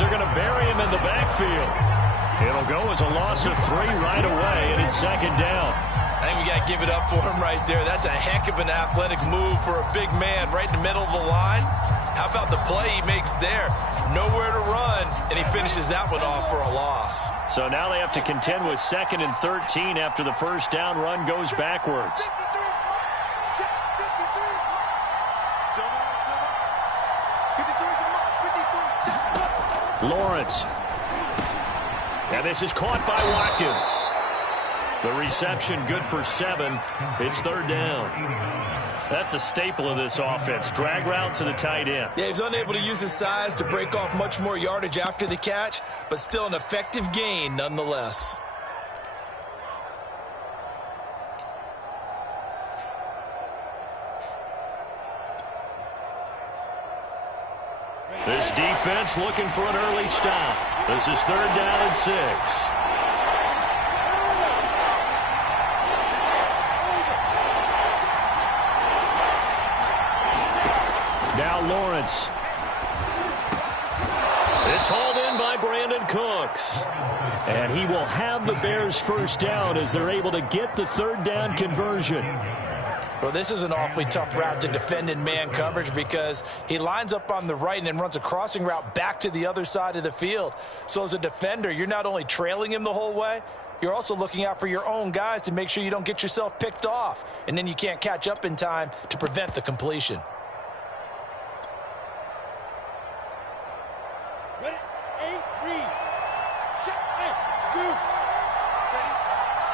they're going to bury him in the backfield. It'll go as a loss of 3 right away, and it's second down. I think we got to give it up for him right there. That's a heck of an athletic move for a big man right in the middle of the line. How about the play he makes there? Nowhere to run, and he finishes that one off for a loss. So now they have to contend with 2nd and 13 after the first down run goes backwards. Lawrence. And this is caught by Watkins. The reception good for 7. It's 3rd down. That's a staple of this offense. Drag route to the tight end. Yeah, he's unable to use his size to break off much more yardage after the catch, but still an effective gain nonetheless. This defense looking for an early stop. This is 3rd down and 6. Now Lawrence. It's hauled in by Brandon Cooks. And he will have the Bears first down as they're able to get the 3rd down conversion. Well, this is an awfully tough route to defend in man coverage because he lines up on the right and then runs a crossing route back to the other side of the field. So as a defender, you're not only trailing him the whole way, you're also looking out for your own guys to make sure you don't get yourself picked off. And then you can't catch up in time to prevent the completion. Ready? 8, 3. Check. 8, 2. Ready?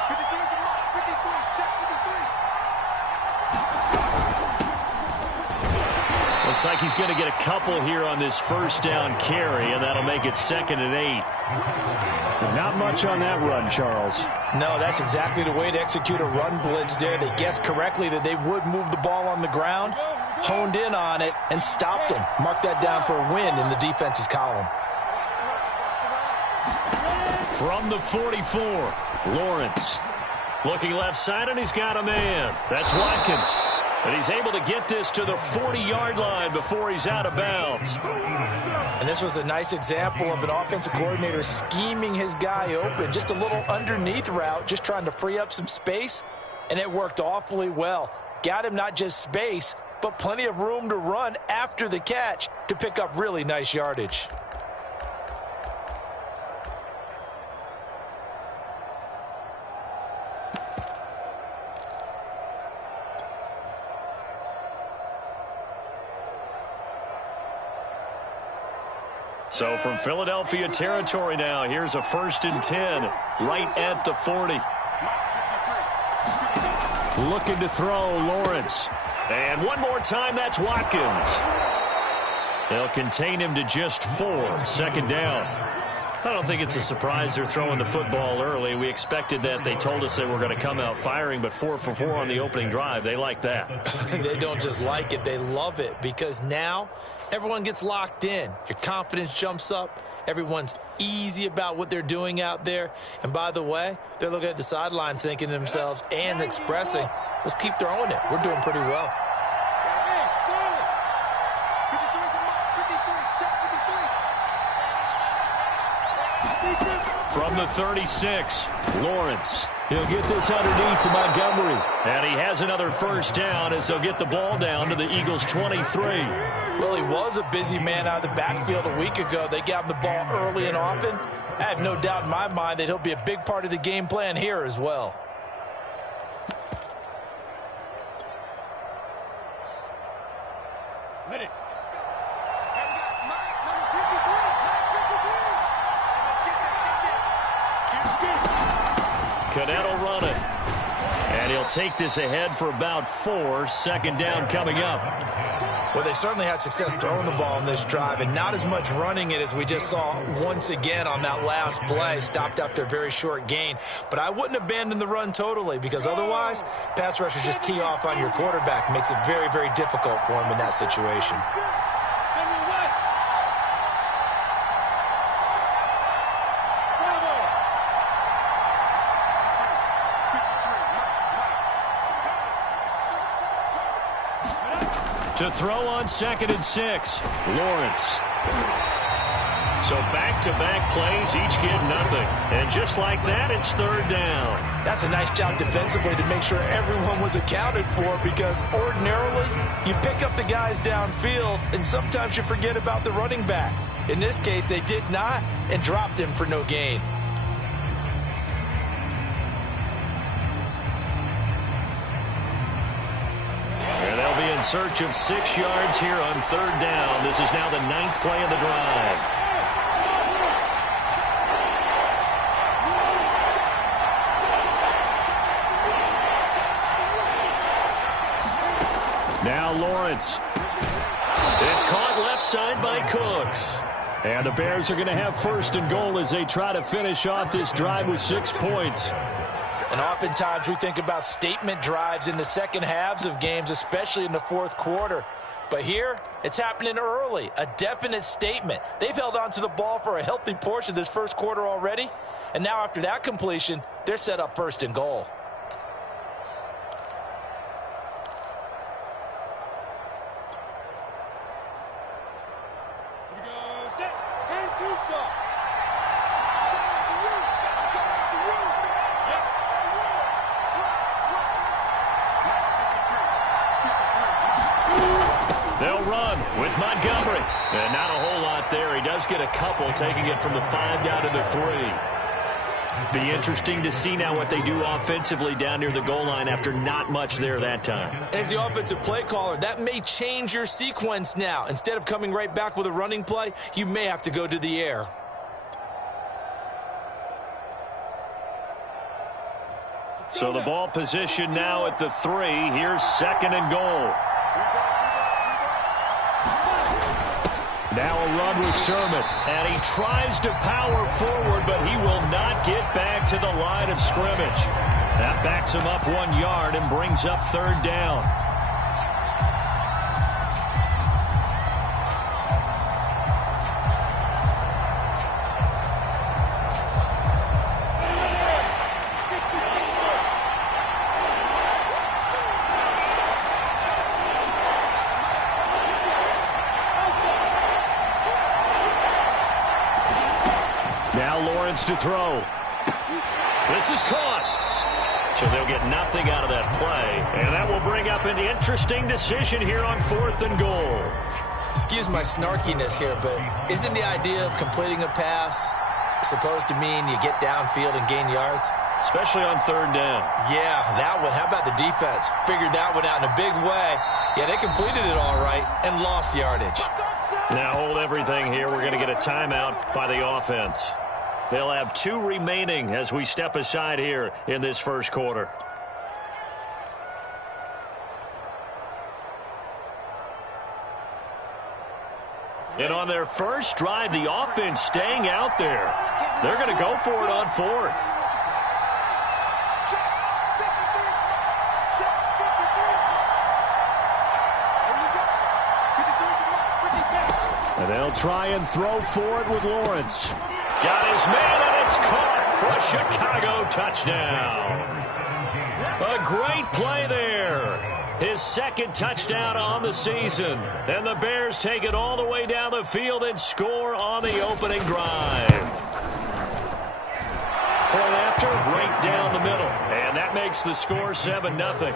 53 is the mark. 53. Check 53. Looks like he's going to get a couple here on this first down carry, and that'll make it 2nd and 8. Not much on that run, Charles. No, that's exactly the way to execute a run blitz there. They guessed correctly that they would move the ball on the ground, honed in on it, and stopped them. Mark that down for a win in the defense's column. From the 44, Lawrence. Looking left side, and he's got a man. That's Watkins. And he's able to get this to the 40-yard line before he's out of bounds. And this was a nice example of an offensive coordinator scheming his guy open. Just a little underneath route, just trying to free up some space. And it worked awfully well. Got him not just space, but plenty of room to run after the catch to pick up really nice yardage. So from Philadelphia territory now, here's a 1st and 10 right at the 40. Looking to throw, Lawrence. And one more time, that's Watkins. They'll contain him to just 4, 2nd down. I don't think it's a surprise they're throwing the football early. We expected that. They told us they were going to come out firing, but 4 for 4 on the opening drive. They like that. They don't just like it, they love it, because now everyone gets locked in. Your confidence jumps up. Everyone's easy about what they're doing out there. And by the way, they're looking at the sideline thinking to themselves and expressing, let's keep throwing it. We're doing pretty well. From the 36, Lawrence. He'll get this underneath to Montgomery. And he has another first down as they'll get the ball down to the Eagles' 23. Well, he was a busy man out of the backfield a week ago. They got him the ball early and often. I have no doubt in my mind that he'll be a big part of the game plan here as well. Ready? Cadet will run it. And he'll take this ahead for about 4. 2nd down coming up. Well, they certainly had success throwing the ball on this drive and not as much running it as we just saw once again on that last play. Stopped after a very short gain. But I wouldn't abandon the run totally because otherwise, pass rushers just tee off on your quarterback. Makes it very, very difficult for him in that situation. To throw on 2nd and 6, Lawrence. So back-to-back plays, each get nothing. And just like that, it's third down. That's a nice job defensively to make sure everyone was accounted for, because ordinarily you pick up the guys downfield and sometimes you forget about the running back. In this case, they did not and dropped him for no gain. And they'll be in search of 6 yards here on third down. This is now the 9th play of the drive. Now Lawrence. It's caught left side by Cooks. And the Bears are going to have first and goal as they try to finish off this drive with 6 points. And oftentimes we think about statement drives in the second halves of games, especially in the fourth quarter. But here, it's happening early, a definite statement. They've held on to the ball for a healthy portion of this first quarter already. And now after that completion, they're set up first and goal. They'll run with Montgomery. And not a whole lot there. He does get a couple, taking it from the 5 down to the 3. Be interesting to see now what they do offensively down near the goal line after not much there that time. As the offensive play caller, that may change your sequence now. Instead of coming right back with a running play, you may have to go to the air. So the ball position now at the 3. Here's second and goal. Now a run with Sherman, and he tries to power forward, but he will not get back to the line of scrimmage. That backs him up 1 yard and brings up third down. Now Lawrence to throw. This is caught. So they'll get nothing out of that play. And that will bring up an interesting decision here on fourth and goal. Excuse my snarkiness here, but isn't the idea of completing a pass supposed to mean you get downfield and gain yards? Especially on third down. Yeah, that one. How about the defense? Figured that one out in a big way. Yeah, they completed it all right and lost yardage. Now hold everything here. We're going to get a timeout by the offense. They'll have 2 remaining as we step aside here in this first quarter. And on their first drive, the offense staying out there. They're going to go for it on fourth. And they'll try and throw for it with Lawrence. Got his man, and it's caught for a Chicago touchdown. A great play there. His second touchdown on the season. And the Bears take it all the way down the field and score on the opening drive. Point after, right down the middle. And that makes the score 7-0.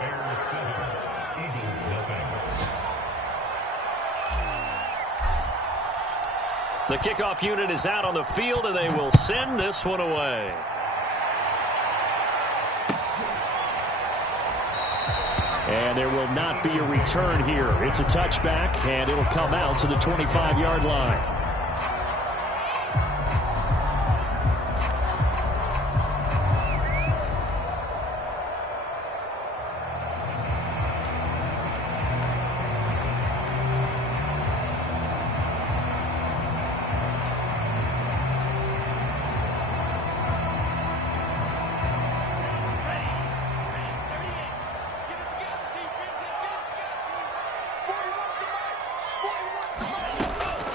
The kickoff unit is out on the field, and they will send this one away. And there will not be a return here. It's a touchback, and it'll come out to the 25-yard line.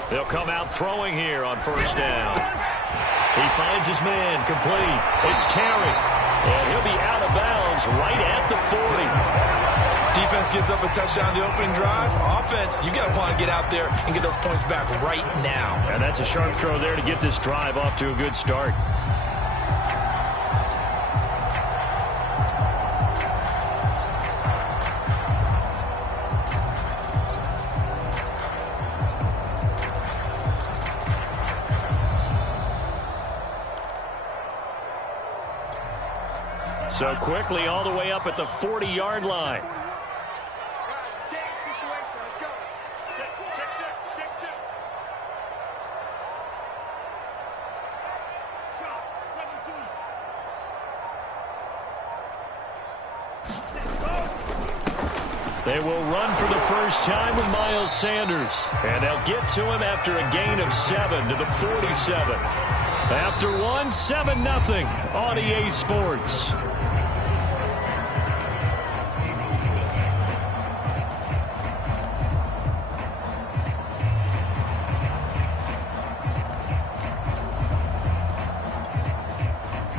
They'll come out throwing here on first down. He finds his man complete. It's Terry. And he'll be out of bounds right at the 40. Defense gives up a touchdown the opening drive. Offense, you got to want to get out there and get those points back right now. And that's a sharp throw there to get this drive off to a good start. So quickly all the way up at the 40-yard line. Guys, game situation. Let's go. Check. Shot, 17. They will run for the first time with Miles Sanders. And they'll get to him after a gain of 7 to the 47. After 1, 7-0 on EA Sports.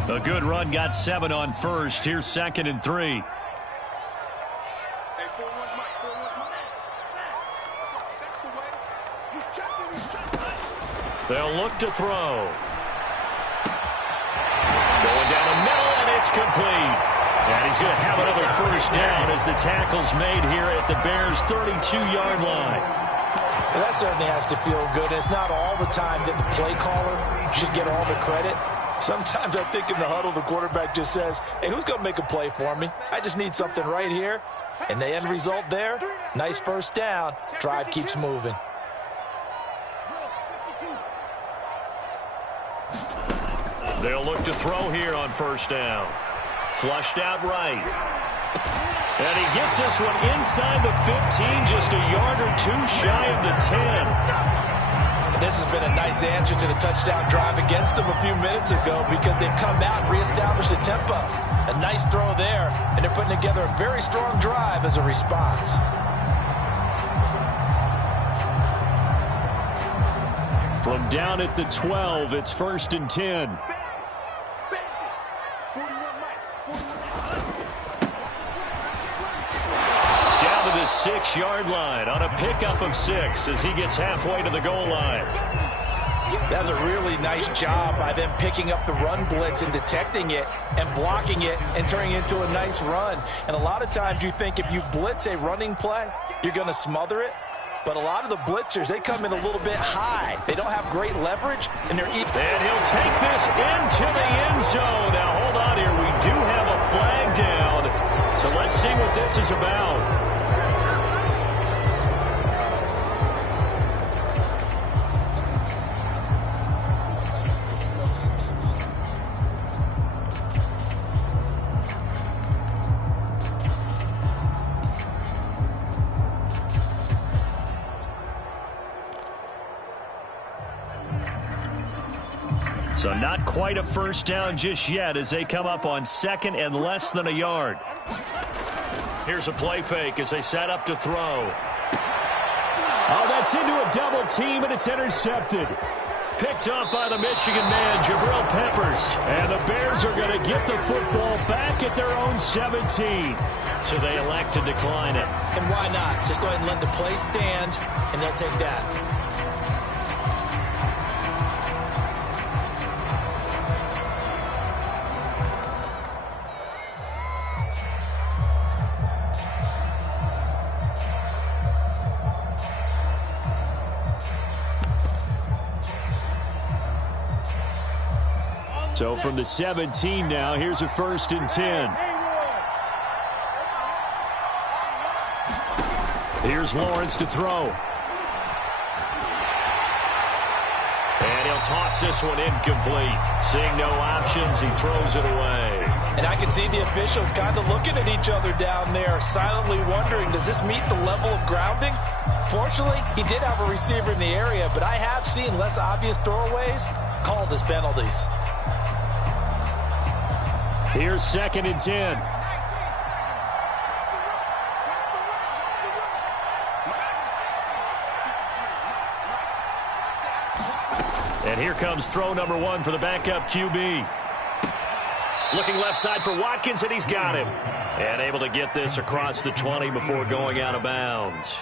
A good run, got 7 on first. Here's 2nd and 3. Hey, 4-1 Mike. 4-1 Mike. That's the way. He's checking. They'll look to throw. Going down the middle, and it's complete. And he's going to have another first down as the tackle's made here at the Bears' 32-yard line. Well, that certainly has to feel good. It's not all the time that the play caller should get all the credit. Sometimes I think in the huddle, the quarterback just says, hey, who's going to make a play for me? I just need something right here. And the end result there, nice first down. Drive keeps moving. They'll look to throw here on first down. Flushed out right. And he gets this one inside the 15, just a yard or two shy of the 10. This has been a nice answer to the touchdown drive against them a few minutes ago because they've come out and reestablished the tempo. A nice throw there, and they're putting together a very strong drive as a response. From down at the 12, it's 1st and 10. Down to the 6-yard line on a pickup of 6 as he gets halfway to the goal line. That's a really nice job by them picking up the run blitz and detecting it and blocking it and turning it into a nice run. And a lot of times you think if you blitz a running play, you're going to smother it. But a lot of the blitzers, they come in a little bit high. They don't have great leverage, and they're And he'll take this into the end zone. Now, hold on here. We do have a flag down. So let's see what this is about. So not quite a first down just yet as they come up on 2nd and less than a yard. Here's a play fake as they set up to throw. Oh, that's into a double team, and it's intercepted. Picked up by the Michigan man, Jabril Peppers. And the Bears are going to get the football back at their own 17. So they elect to decline it. And why not? Just go ahead and let the play stand, and they'll take that. So from the 17 now, here's a 1st and 10. Here's Lawrence to throw. And he'll toss this one incomplete. Seeing no options, he throws it away. And I can see the officials kind of looking at each other down there, silently wondering, does this meet the level of grounding? Fortunately, he did have a receiver in the area, but I have seen less obvious throwaways called as penalties. Here's 2nd and 10. And here comes throw number 1 for the backup QB. Looking left side for Watkins, and he's got him. And able to get this across the 20 before going out of bounds.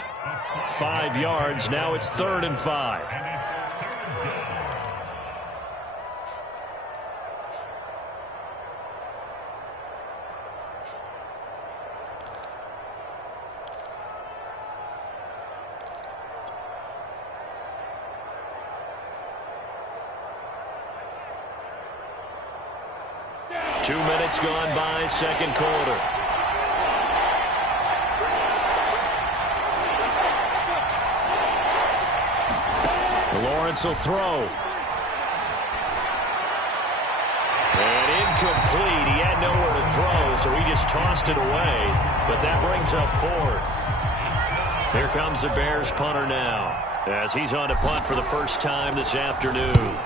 5 yards. Now it's 3rd and 5. Two minutes gone by, second quarter. Lawrence will throw. And incomplete. He had nowhere to throw, so he just tossed it away. But that brings up 4th. Here comes the Bears punter now, as he's on to punt for the first time this afternoon.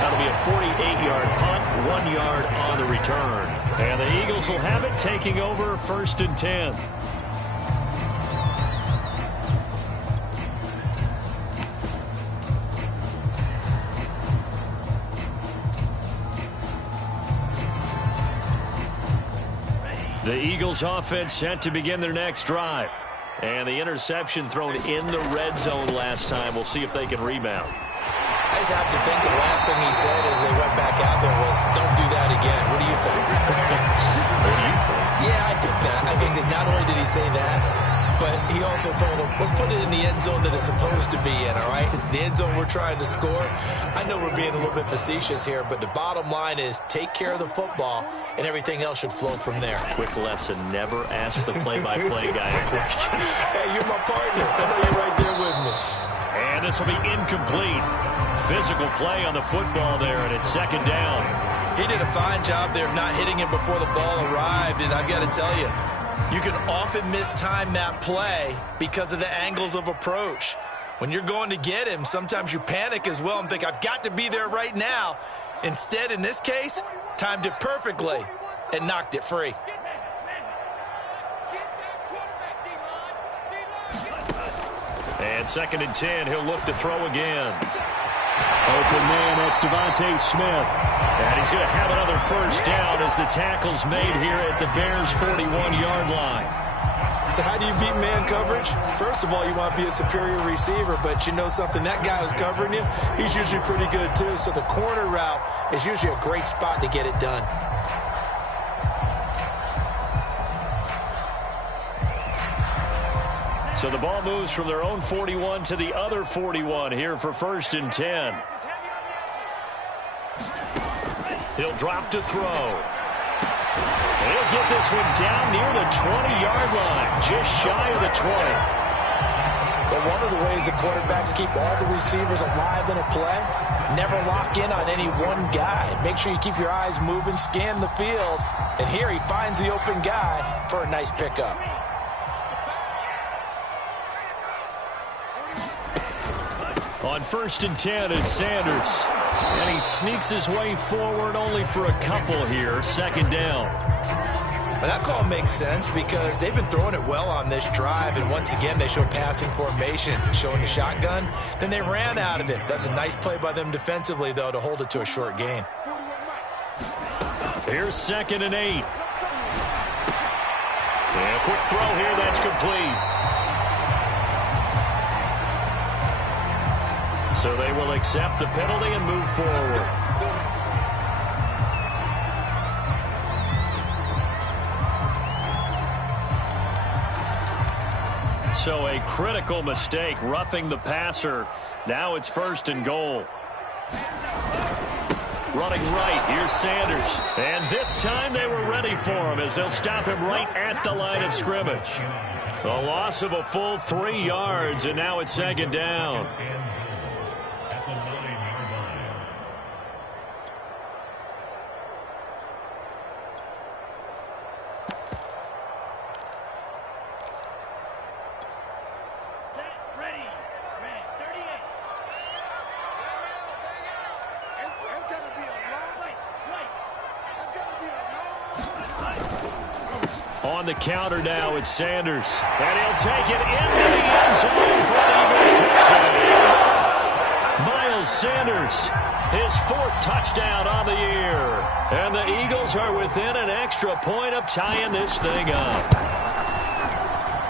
That'll be a 48-yard punt, 1 yard on the return. And the Eagles will have it, taking over 1st and 10. The Eagles offense set to begin their next drive. And the interception thrown in the red zone last time. We'll see if they can rebound. I just have to think the last thing he said as they went back out there was, don't do that again. What do you think? What do you think? Yeah, I think that. I think that not only did he say that, but he also told him, let's put it in the end zone that it's supposed to be in, all right? The end zone we're trying to score. I know we're being a little bit facetious here, but the bottom line is take care of the football, and everything else should flow from there. Quick lesson, never ask the play-by-play guy a question. Hey, you're my partner. I know you're right there with me. And this will be incomplete. Physical play on the football there, and it's 2nd down. He did a fine job there of not hitting him before the ball arrived, and I've got to tell you, you can often mistime that play because of the angles of approach. When you're going to get him, sometimes you panic as well and think, I've got to be there right now. Instead, in this case, timed it perfectly and knocked it free. And 2nd and 10, he'll look to throw again. Open man, that's Devontae Smith. And he's going to have another first down as the tackle's made here at the Bears' 41-yard line. So how do you beat man coverage? First of all, you want to be a superior receiver, but you know something, that guy who's covering you, he's usually pretty good too. So the corner route is usually a great spot to get it done. So the ball moves from their own 41 to the other 41 here for 1st and 10. He'll drop to throw. He'll get this one down near the 20-yard line, just shy of the 20. But one of the ways the quarterbacks keep all the receivers alive in a play, never lock in on any one guy. Make sure you keep your eyes moving, scan the field, and here he finds the open guy for a nice pickup. On 1st and 10, it's Sanders. And he sneaks his way forward only for a couple here. 2nd down. Well, that call makes sense because they've been throwing it well on this drive, and once again they show passing formation, showing the shotgun. Then they ran out of it. That's a nice play by them defensively, though, to hold it to a short gain. Here's 2nd and 8. And a quick throw here, that's complete. So they will accept the penalty and move forward. So a critical mistake, roughing the passer. Now it's 1st and goal. Running right, here's Sanders. And this time they were ready for him as they'll stop him right at the line of scrimmage. A loss of a full 3 yards, and now it's 2nd down. On the counter now, it's Sanders. And he'll take it into the end zone for an Eagles touchdown. Miles Sanders, his 4th touchdown on the year. And the Eagles are within an extra point of tying this thing up.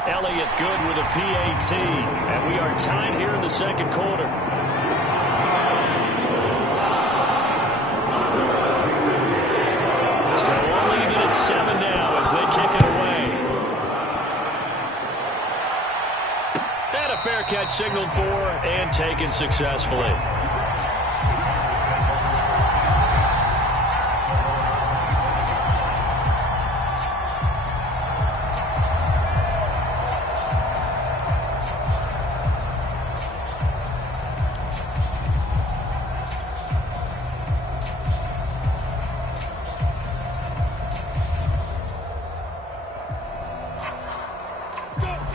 Elliott good with a PAT. And we are tied here in the second quarter. So only even at 7 now as they kick it away. And a fair catch signaled for and taken successfully.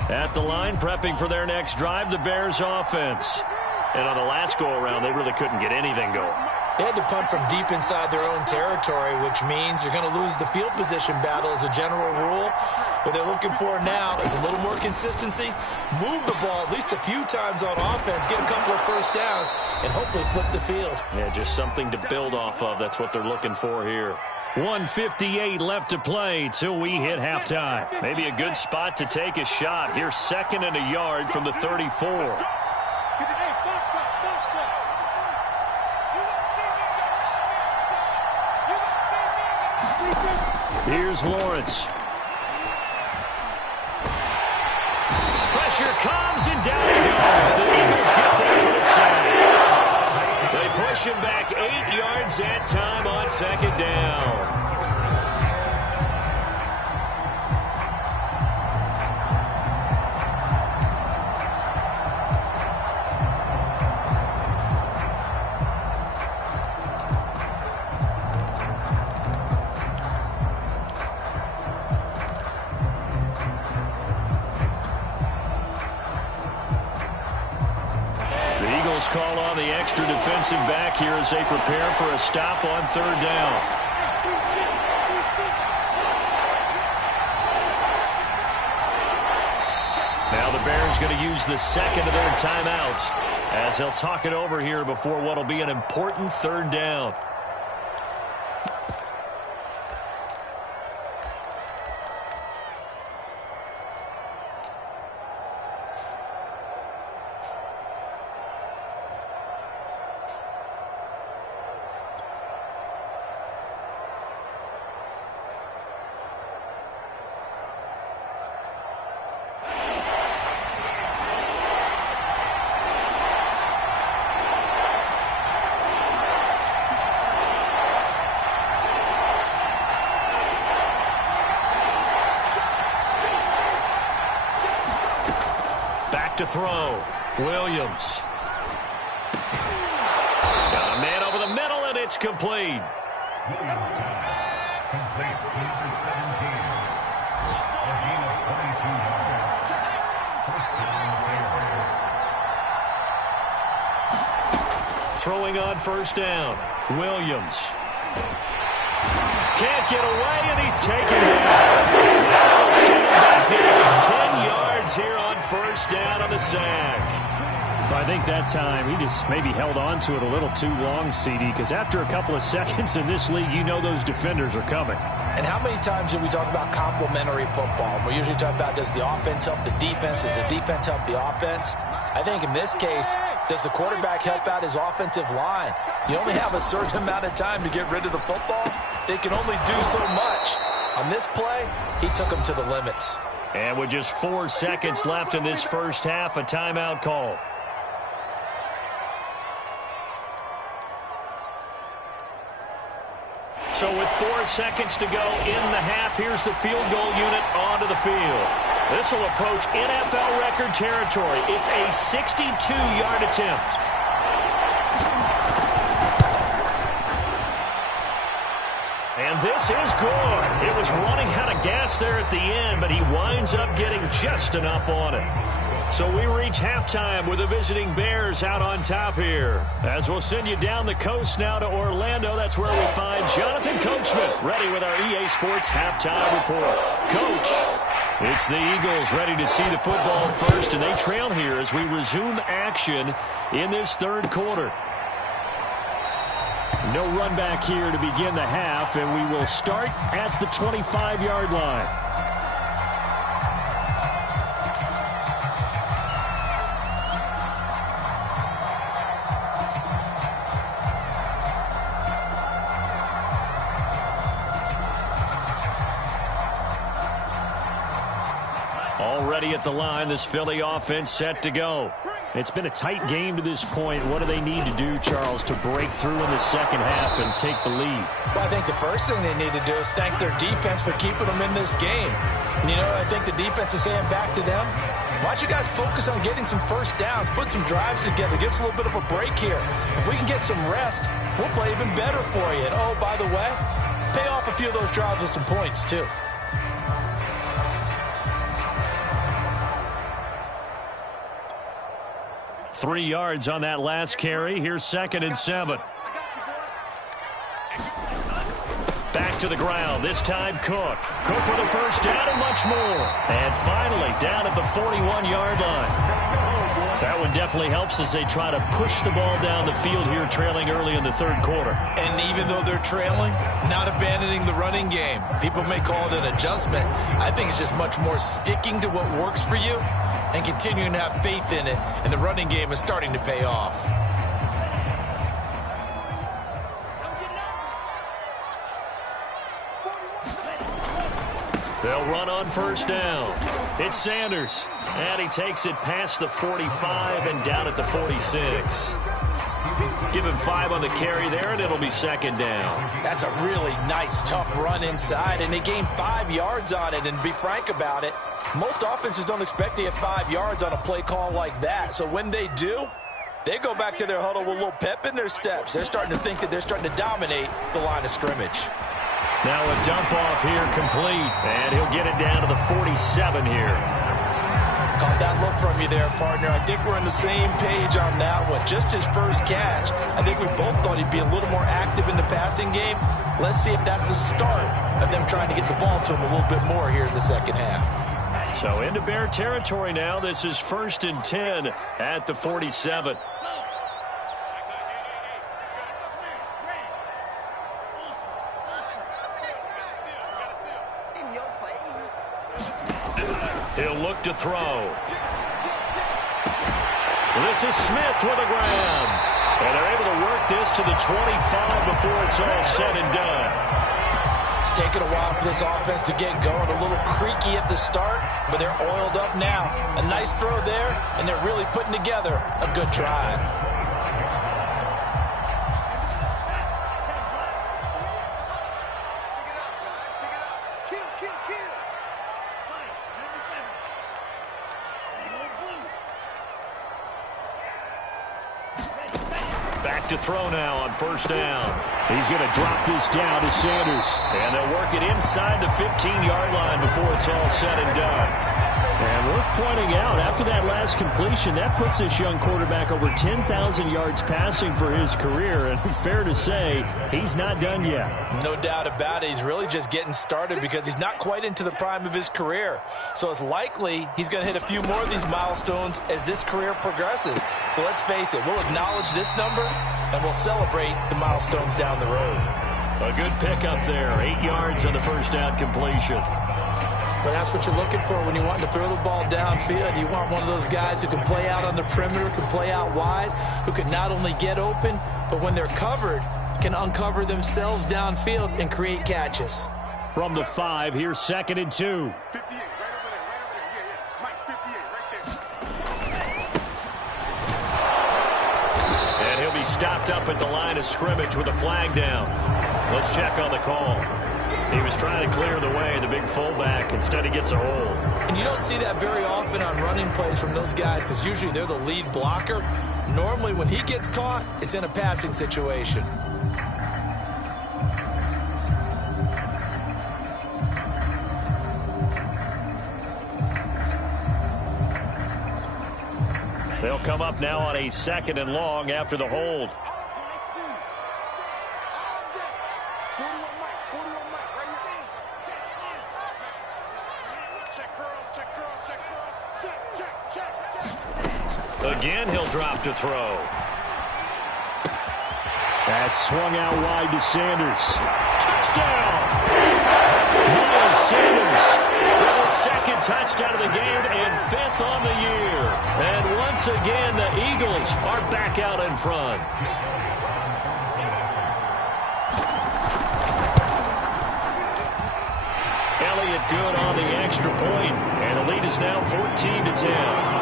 At the line, prepping for their next drive, the Bears offense. And on the last go-around, they really couldn't get anything going. They had to punt from deep inside their own territory, which means you're going to lose the field position battle as a general rule. What they're looking for now is a little more consistency, move the ball at least a few times on offense, get a couple of first downs, and hopefully flip the field. Yeah, just something to build off of. That's what they're looking for here. 1:58 left to play till we hit halftime. Maybe a good spot to take a shot. Here's 2nd and a yard from the 34. Here's Lawrence. Pressure comes and down he goes. The Eagles get there for the sack. They push him back 8 yards that time on 2nd down. Call on the extra defensive back here as they prepare for a stop on 3rd down. Now the Bears going to use the 2nd of their timeouts as they'll talk it over here before what will be an important 3rd down. To throw. Williams. Got a man over the middle, and it's complete. Throwing on 1st down. Williams. Can't get away, and he's taken down. Now send him back here 10 yards here on 1st down on the sack. I think that time he just maybe held on to it a little too long, CD, because after a couple of seconds in this league, you know those defenders are coming. And how many times do we talk about complementary football? We usually talk about, does the offense help the defense? Does the defense help the offense? I think in this case, does the quarterback help out his offensive line? You only have a certain amount of time to get rid of the football. They can only do so much. On this play, he took them to the limits. And with just 4 seconds left in this first half, a timeout call. So with 4 seconds to go in the half, here's the field goal unit onto the field. This will approach NFL record territory. It's a 62-yard attempt. And this is good. It was running out of gas there at the end, but he winds up getting just enough on it. So we reach halftime with the visiting Bears out on top here. As we'll send you down the coast now to Orlando, that's where we find Jonathan Coachman ready with our EA Sports Halftime Report. Coach. It's the Eagles ready to see the football first, and they trail here as we resume action in this third quarter. No run back here to begin the half, and we will start at the 25-yard line. Already at the line, this Philly offense set to go. It's been a tight game to this point. What do they need to do, Charles, to break through in the second half and take the lead? Well, I think the first thing they need to do is thank their defense for keeping them in this game. And, you know, I think the defense is saying back to them, why don't you guys focus on getting some first downs, put some drives together, give us a little bit of a break here. If we can get some rest, we'll play even better for you. And, oh, by the way, pay off a few of those drives with some points, too. Three yards on that last carry. Here's 2nd and 7. Back to the ground. This time Cook. Cook with a first down and much more. And finally down at the 41-yard line. That one definitely helps as they try to push the ball down the field here, trailing early in the third quarter. And even though they're trailing, not abandoning the running game. People may call it an adjustment. I think it's just much more sticking to what works for you and continuing to have faith in it, and the running game is starting to pay off. They'll run on first down. It's Sanders, and he takes it past the 45 and down at the 46. Give him 5 on the carry there, and it'll be 2nd down. That's a really nice, tough run inside, and they gained 5 yards on it. And to be frank about it, most offenses don't expect to get 5 yards on a play call like that. So when they do, they go back to their huddle with a little pep in their steps. They're starting to think that they're starting to dominate the line of scrimmage. Now a dump off here complete, and he'll get it down to the 47 here. Caught that look from you there, partner. I think we're on the same page on that one. Just his first catch. I think we both thought he'd be a little more active in the passing game. Let's see if that's the start of them trying to get the ball to him a little bit more here in the second half. So into Bear territory now. This is 1st and 10 at the 47. He'll look to throw. This is Smith with a grab. And they're able to work this to the 25 before it's all said and done. It's taken a while for this offense to get going. A little creaky at the start, but they're oiled up now. A nice throw there, and they're really putting together a good drive. Back to throw now on first down. He's going to drop this down to Sanders. And they'll work it inside the 15-yard line before it's all said and done. And worth pointing out, after that last completion, that puts this young quarterback over 10,000 yards passing for his career. And fair to say, he's not done yet. No doubt about it. He's really just getting started because he's not quite into the prime of his career. So it's likely he's going to hit a few more of these milestones as this career progresses. So let's face it, we'll acknowledge this number and we'll celebrate the milestones down the road. A good pickup there. 8 yards on the first down completion. But that's what you're looking for when you want to throw the ball downfield. You want one of those guys who can play out on the perimeter, can play out wide, who can not only get open, but when they're covered, can uncover themselves downfield and create catches. From the 5, here's 2nd and 2. 58, right over there, yeah. Mike, 58, right there. And he'll be stopped up at the line of scrimmage with a flag down. Let's check on the call. He was trying to clear the way, the big fullback. Instead, he gets a hold. And you don't see that very often on running plays from those guys because usually they're the lead blocker. Normally, when he gets caught, it's in a passing situation. They'll come up now on a 2nd and long after the hold. Check her Again, he'll drop to throw. That's swung out wide to Sanders. Touchdown! Miles Sanders with his second touchdown of the game and 5th on the year. And once again, the Eagles are back out in front. Elliott good on the extra point, and the lead is now 14-10.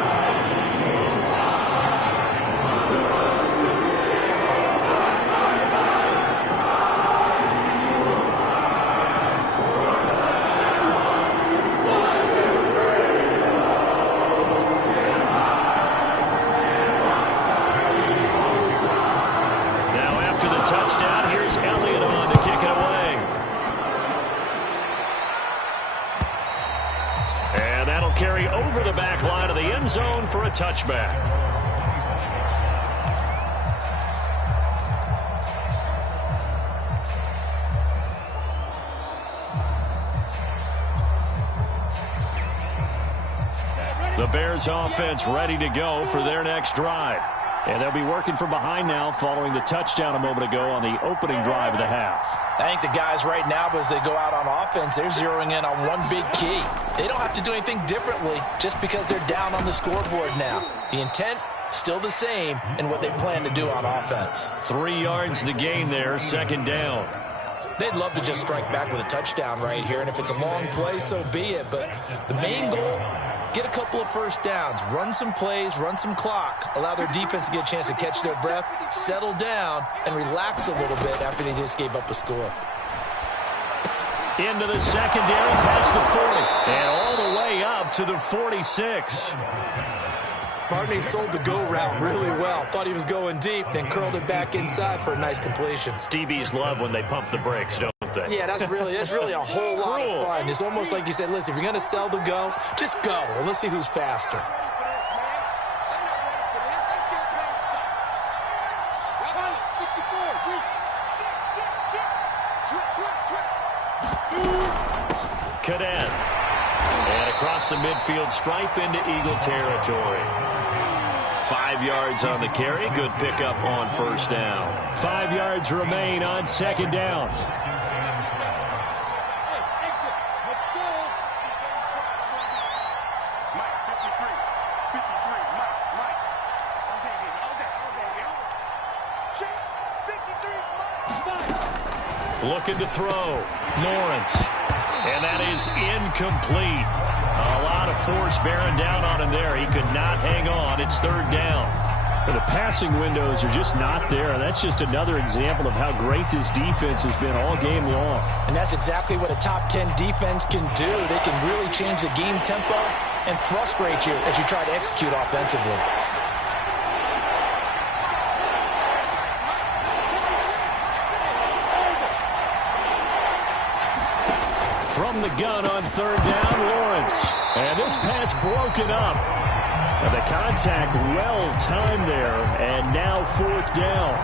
Touchdown. Here's Elliott on to kick it away. And that'll carry over the back line of the end zone for a touchback. The Bears offense ready to go for their next drive. And they'll be working from behind now following the touchdown a moment ago on the opening drive of the half. I think the guys right now, as they go out on offense, they're zeroing in on one big key. They don't have to do anything differently just because they're down on the scoreboard now. The intent, still the same in what they plan to do on offense. 3 yards the gain there, second down. They'd love to just strike back with a touchdown right here, and if it's a long play, so be it. But the main goal, get a couple of first downs, run some plays, run some clock, allow their defense to get a chance to catch their breath, settle down, and relax a little bit after they just gave up a score. Into the secondary, past the 40, and all the way up to the 46. Barney sold the go route really well. Thought he was going deep, then curled it back inside for a nice completion. DBs love when they pump the brakes, don't they? Yeah, that's really a whole lot of fun. It's almost like you said, listen, if you're going to sell the go, just go. And let's see who's faster. Cadet. And across the midfield stripe into Eagle territory. 5 yards on the carry. Good pickup on first down. 5 yards remain on second down. Looking to throw. Lawrence. And that is incomplete. A lot of force bearing down on him there. He could not hang on. It's third down. The passing windows are just not there. That's just another example of how great this defense has been all game long. And that's exactly what a top 10 defense can do. They can really change the game tempo and frustrate you as you try to execute offensively. From the gun on third down, Lawrence. And this pass broken up. And the contact well-timed there, and now fourth down.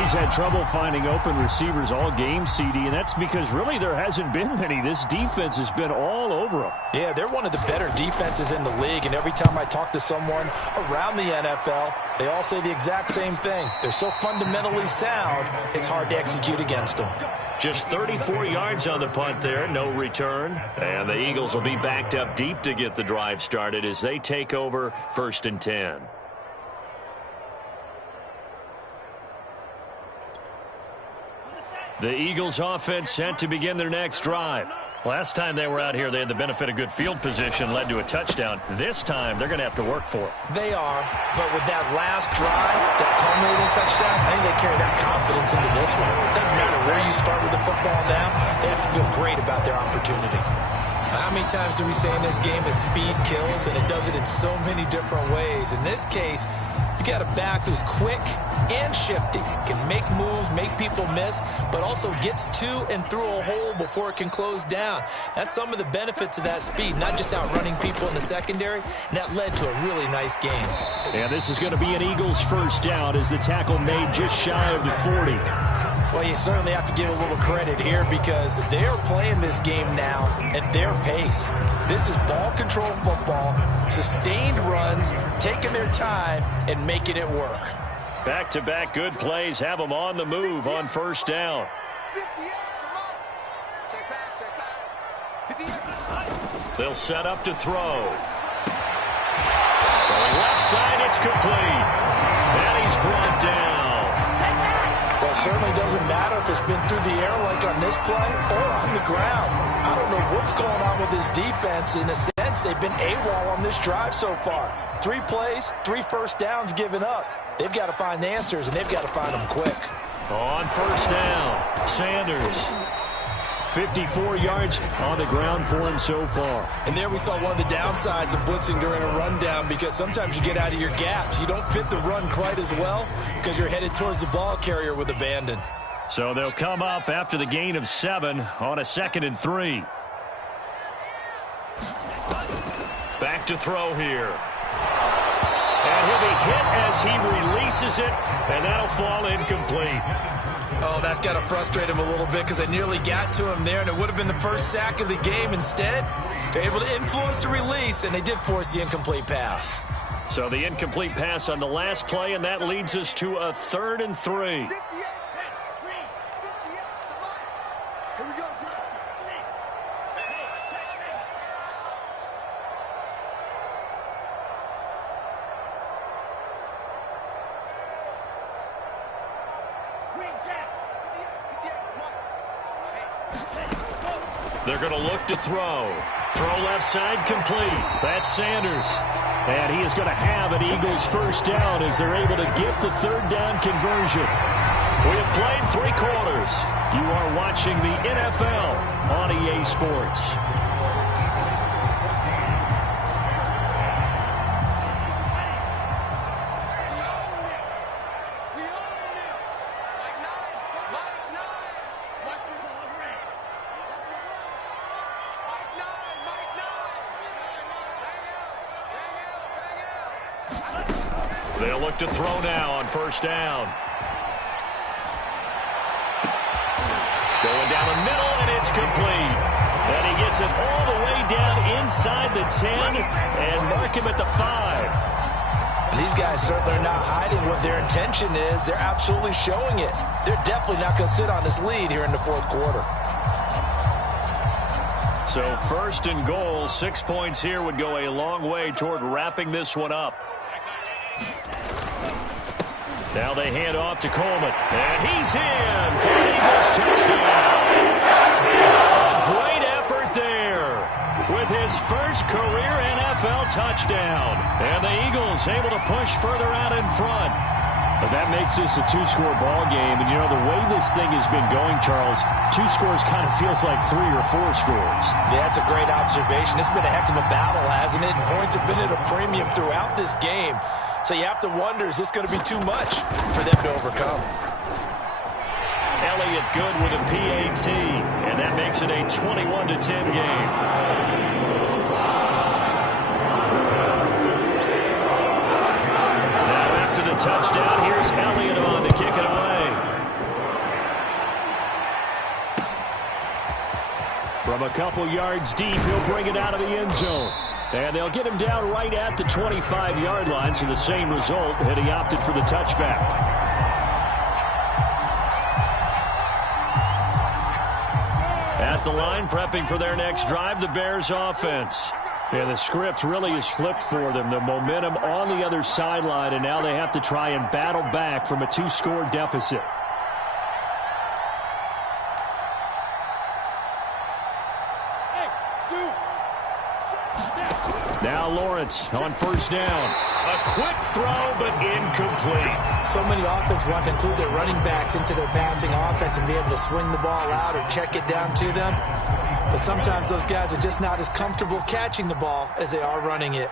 He's had trouble finding open receivers all game, CD, and that's because really there hasn't been many. This defense has been all over him. Yeah, they're one of the better defenses in the league, and every time I talk to someone around the NFL, they all say the exact same thing. They're so fundamentally sound, it's hard to execute against them. Just 34 yards on the punt there, no return. And the Eagles will be backed up deep to get the drive started as they take over 1st and 10. The Eagles offense set to begin their next drive. Last time they were out here, they had the benefit of good field position, led to a touchdown. This time, they're going to have to work for it. They are, but with that last drive, that culminating touchdown, I think they carry that confidence into this one. It doesn't matter where you start with the football now, they have to feel great about their opportunity. How many times do we say in this game that speed kills, and it does it in so many different ways? In this case, you got a back who's quick and shifty, can make moves, make people miss, but also gets to and through a hole before it can close down. That's some of the benefits of that speed, not just outrunning people in the secondary, and that led to a really nice game. And this is going to be an Eagles first down as the tackle made just shy of the 40. Well, you certainly have to give a little credit here because they're playing this game now at their pace. This is ball control football, sustained runs, taking their time, and making it work. Back-to-back good plays have them on the move on first down. They'll set up to throw. Throwing left side, it's complete. And he's brought down. Well, it certainly doesn't matter if it's been through the air like on this play or on the ground. I don't know what's going on with this defense. In a sense, they've been AWOL on this drive so far. 3 plays, 3 first downs given up. They've got to find answers, and they've got to find them quick. On first down, Sanders. 54 yards on the ground for him so far. And there we saw one of the downsides of blitzing during a rundown, because sometimes you get out of your gaps. You don't fit the run quite as well because you're headed towards the ball carrier with abandon. So they'll come up after the gain of 7 on a 2nd and 3. Back to throw here. And he'll be hit as he releases it, and that'll fall incomplete. Oh, that's got to frustrate him a little bit, because they nearly got to him there, and it would have been the first sack of the game. Instead, they're able to influence the release, and they did force the incomplete pass. So the incomplete pass on the last play, and that leads us to a 3rd and 3. They're going to look to throw. Throw left side complete. That's Sanders. And he is going to have an Eagles first down as they're able to get the 3rd down conversion. We have played 3 quarters. You are watching the NFL on EA Sports. They'll look to throw now on first down. Going down the middle, and it's complete. And he gets it all the way down inside the 10 and mark him at the 5. And these guys certainly are not hiding what their intention is. They're absolutely showing it. They're definitely not going to sit on this lead here in the 4th quarter. So 1st and goal, 6 points here would go a long way toward wrapping this one up. Now they hand off to Coleman, and he's in for the Eagles touchdown. Great effort there with his first career NFL touchdown. And the Eagles able to push further out in front. But that makes this a 2-score ball game. And, you know, the way this thing has been going, Charles, 2 scores kind of feels like 3 or 4 scores. Yeah, that's a great observation. It's been a heck of a battle, hasn't it? And points have been at a premium throughout this game. So you have to wonder, is this going to be too much for them to overcome? Elliott good with a PAT, and that makes it a 21-10 game. Now after the touchdown, here's Elliott on to kick it away. From a couple yards deep, he'll bring it out of the end zone. And they'll get him down right at the 25-yard line, so the same result, and he opted for the touchback. At the line, prepping for their next drive, the Bears offense. And the script really is flipped for them. The momentum on the other sideline, and now they have to try and battle back from a 2-score deficit. Now Lawrence on first down. A quick throw, but incomplete. So many offenses want to include their running backs into their passing offense and be able to swing the ball out or check it down to them. But sometimes those guys are just not as comfortable catching the ball as they are running it.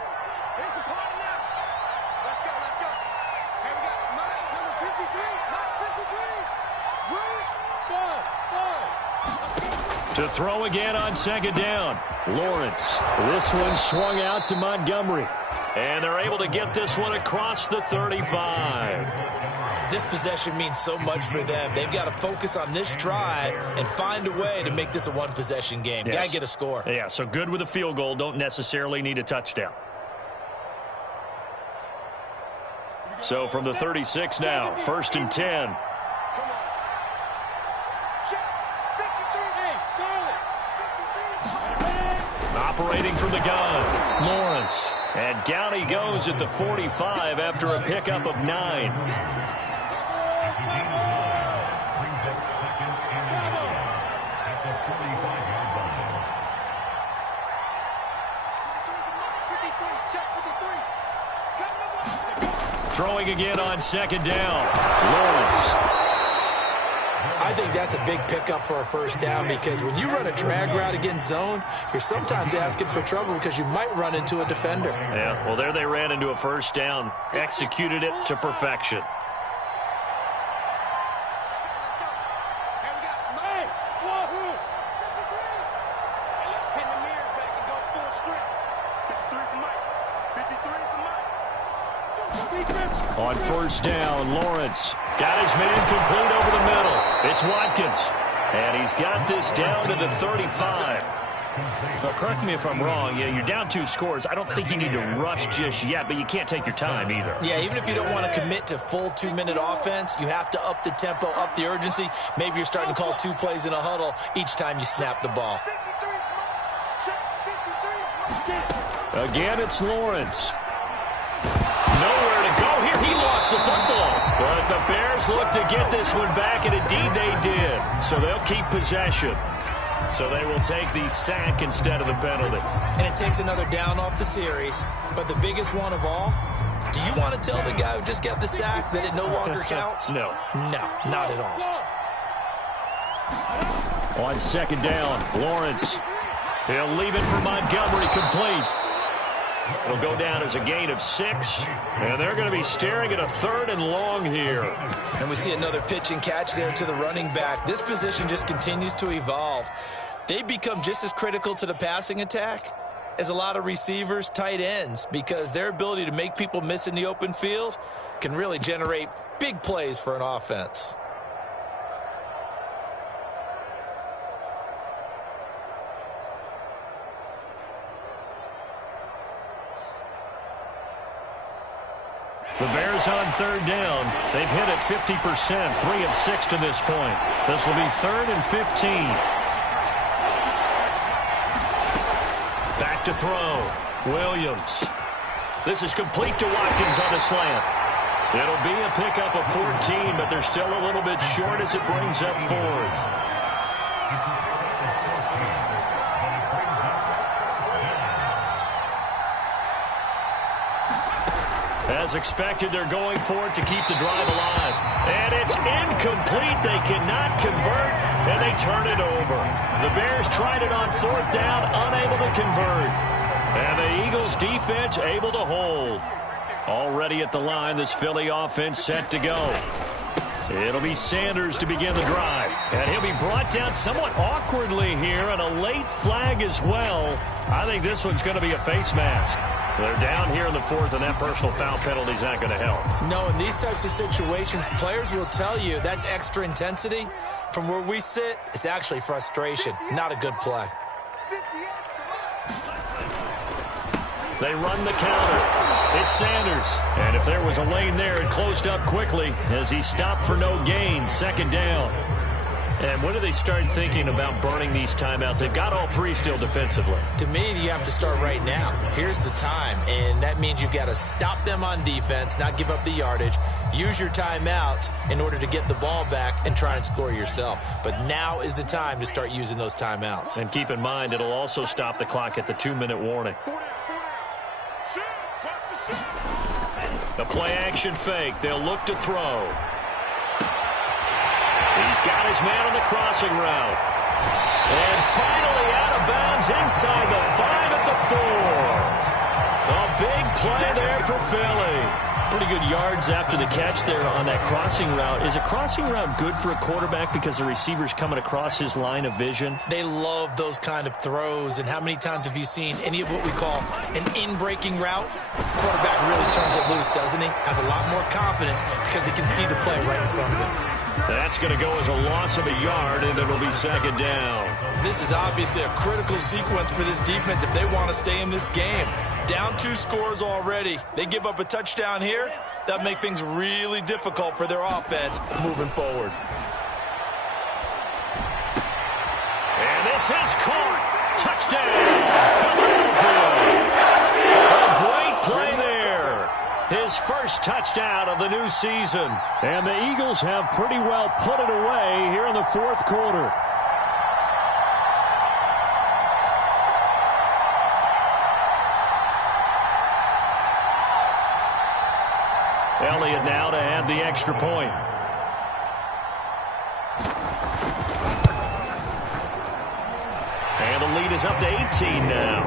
To throw again on second down. Lawrence. This one swung out to Montgomery. And they're able to get this one across the 35. this possession means so much for them. They've got to focus on this drive and find a way to make this a one-possession game. Yes. Got to get a score. Yeah, so good with a field goal. Don't necessarily need a touchdown. So from the 36 now, 1st and 10. Operating from the gun, Lawrence. And down he goes at the 45 after a pickup of 9. Throwing again on 2nd down, Lawrence. I think that's a big pickup for a 1st down because when you run a drag route against zone, you're sometimes asking for trouble because you might run into a defender. Yeah, well, there they ran into a 1st down, executed it to perfection. On 1st down, Lawrence got his man complete over the middle. It's Watkins, and he's got this down to the 35. Now, correct me if I'm wrong. Yeah, you're down 2 scores. I don't think you need to rush just yet, but you can't take your time either. Yeah, even if you don't want to commit to full 2-minute offense, you have to up the tempo, up the urgency. Maybe you're starting to call 2 plays in a huddle each time you snap the ball. Again, it's Lawrence. Nowhere to go here. He lost the football. But the Bears look to get this one back, and indeed they did. So they'll keep possession. So they will take the sack instead of the penalty. And it takes another down off the series. But the biggest one of all, do you want to tell the guy who just got the sack that it no longer counts? No. No, not at all. On 2nd down, Lawrence. He'll leave it for Montgomery complete. It'll go down as a gain of 6, and they're going to be staring at a 3rd and long here. And we see another pitch and catch there to the running back. This position just continues to evolve. They become just as critical to the passing attack as a lot of receivers, tight ends, because their ability to make people miss in the open field can really generate big plays for an offense. The Bears on 3rd down. They've hit it 50%, 3 of 6 to this point. This will be 3rd and 15. Back to throw. Williams. This is complete to Watkins on a slant. It'll be a pickup of 14, but they're still a little bit short as it brings up 4th. As expected, they're going for it to keep the drive alive. And it's incomplete. They cannot convert, and they turn it over. The Bears tried it on 4th down, unable to convert. And the Eagles' defense able to hold. Already at the line, this Philly offense set to go. It'll be Sanders to begin the drive. And he'll be brought down somewhat awkwardly here, and a late flag as well. I think this one's going to be a face mask. They're down here in the 4th, and that personal foul penalty is not going to help. No, in these types of situations, players will tell you that's extra intensity. From where we sit, it's actually frustration, not a good play. They run the counter. It's Sanders. And if there was a lane there, it closed up quickly as he stopped for no gain. 2nd down. And when do they start thinking about burning these timeouts? They've got all 3 still defensively. To me, you have to start right now. Here's the time, and that means you've got to stop them on defense, not give up the yardage, use your timeouts in order to get the ball back and try and score yourself. But now is the time to start using those timeouts. And keep in mind, it'll also stop the clock at the 2-minute warning. The play-action fake. They'll look to throw. He's got his man on the crossing route. And finally out of bounds inside the 5 at the 4. A big play there for Philly. Pretty good yards after the catch there on that crossing route. Is a crossing route good for a quarterback because the receiver's coming across his line of vision? They love those kind of throws. And how many times have you seen any of what we call an in-breaking route? Quarterback really turns it loose, doesn't he? Has a lot more confidence because he can see the play right in front of him. That's going to go as a loss of a yard, and it'll be second down. This is obviously a critical sequence for this defense if they want to stay in this game. Down 2 scores already. They give up a touchdown here. That make things really difficult for their offense moving forward. And this is caught. Touchdown, Philadelphia. A great play there. His first touchdown of the new season. And the Eagles have pretty well put it away here in the fourth quarter. Elliott now to add the extra point. And the lead is up to 18 now.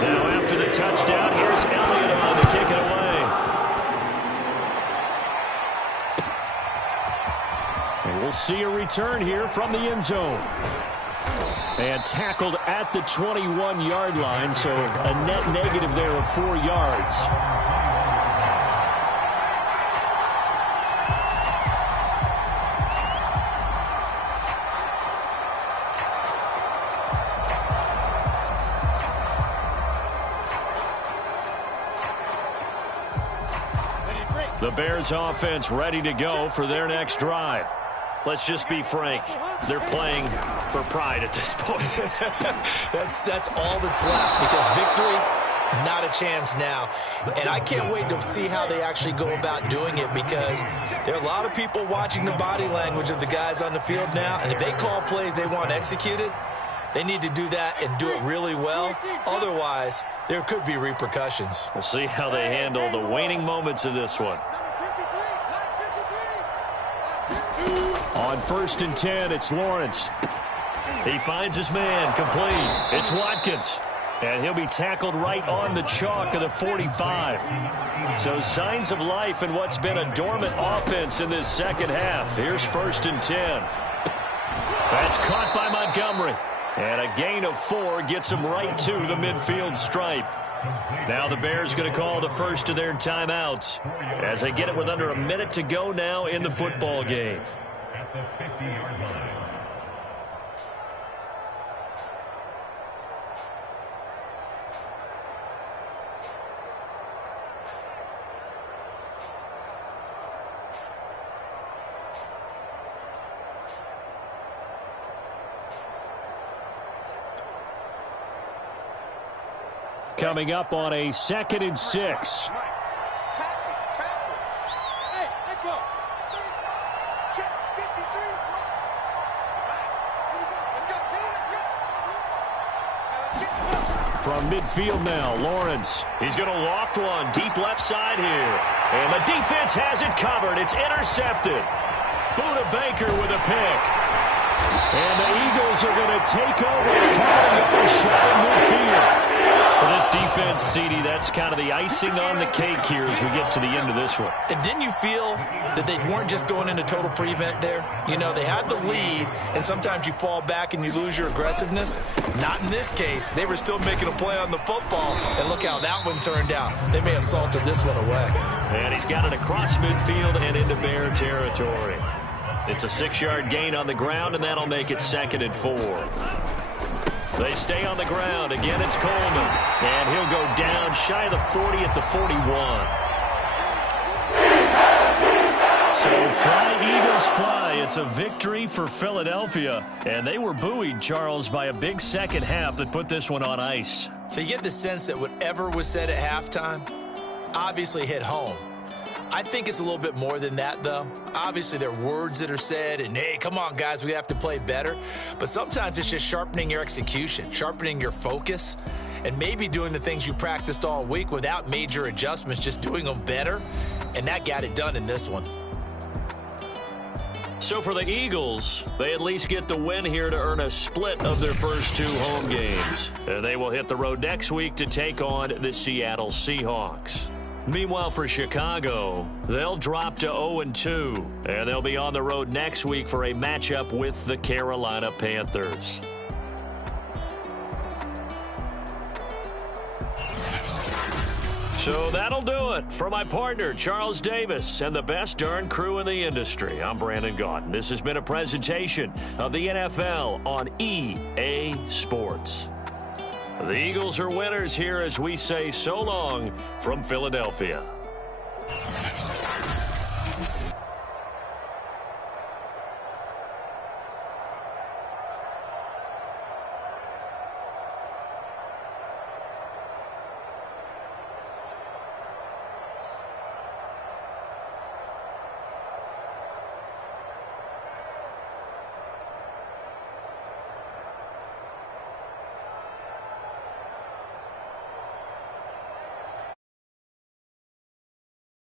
Now after the touchdown, here's Elliott on to kick it away. And we'll see a return here from the end zone. And tackled at the 21-yard line, so a net negative there of 4 yards. The Bears offense ready to go for their next drive. Let's just be frank. They're playing for pride at this point. That's all that's left because victory, not a chance now. And I can't wait to see how they actually go about doing it because there are a lot of people watching the body language of the guys on the field now. And if they call plays they want executed, they need to do that and do it really well. Otherwise, there could be repercussions. We'll see how they handle the waning moments of this one. On 1st and 10, it's Lawrence. He finds his man, complete. It's Watkins. And he'll be tackled right on the chalk of the 45. So signs of life in what's been a dormant offense in this second half. Here's 1st and 10. That's caught by Montgomery. And a gain of 4 gets him right to the midfield stripe. Now the Bears going to call the first of their timeouts as they get it with under a minute to go now in the football game. Coming up on a 2nd and 6. Hey, let's go. Check 53. Let's go. From midfield now, Lawrence. He's going to loft one deep left side here. And the defense has it covered. It's intercepted. Buda Baker with a pick. And the Eagles are going to take over the county shot in midfield. For this defense, CD, that's kind of the icing on the cake here as we get to the end of this one. And didn't you feel that they weren't just going into total prevent there? You know, they had the lead, and sometimes you fall back and you lose your aggressiveness. Not in this case. They were still making a play on the football, and look how that one turned out. They may have salted this one away. And he's got it across midfield and into Bear territory. It's a 6-yard gain on the ground, and that'll make it 2nd and 4. They stay on the ground. Again, it's Coleman. And he'll go down shy of the 40 at the 41. So fly, Eagles, fly. It's a victory for Philadelphia. And they were buoyed, Charles, by a big second half that put this one on ice. So you get the sense that whatever was said at halftime obviously hit home. I think it's a little bit more than that, though. Obviously, there are words that are said, and, hey, come on, guys, we have to play better. But sometimes it's just sharpening your execution, sharpening your focus, and maybe doing the things you practiced all week without major adjustments, just doing them better. And that got it done in this one. So for the Eagles, they at least get the win here to earn a split of their first 2 home games. And they will hit the road next week to take on the Seattle Seahawks. Meanwhile, for Chicago, they'll drop to 0-2, and they'll be on the road next week for a matchup with the Carolina Panthers. So that'll do it for my partner, Charles Davis, and the best darn crew in the industry. I'm Brandon Gaudin. This has been a presentation of the NFL on EA Sports. The Eagles are winners here as we say so long from Philadelphia.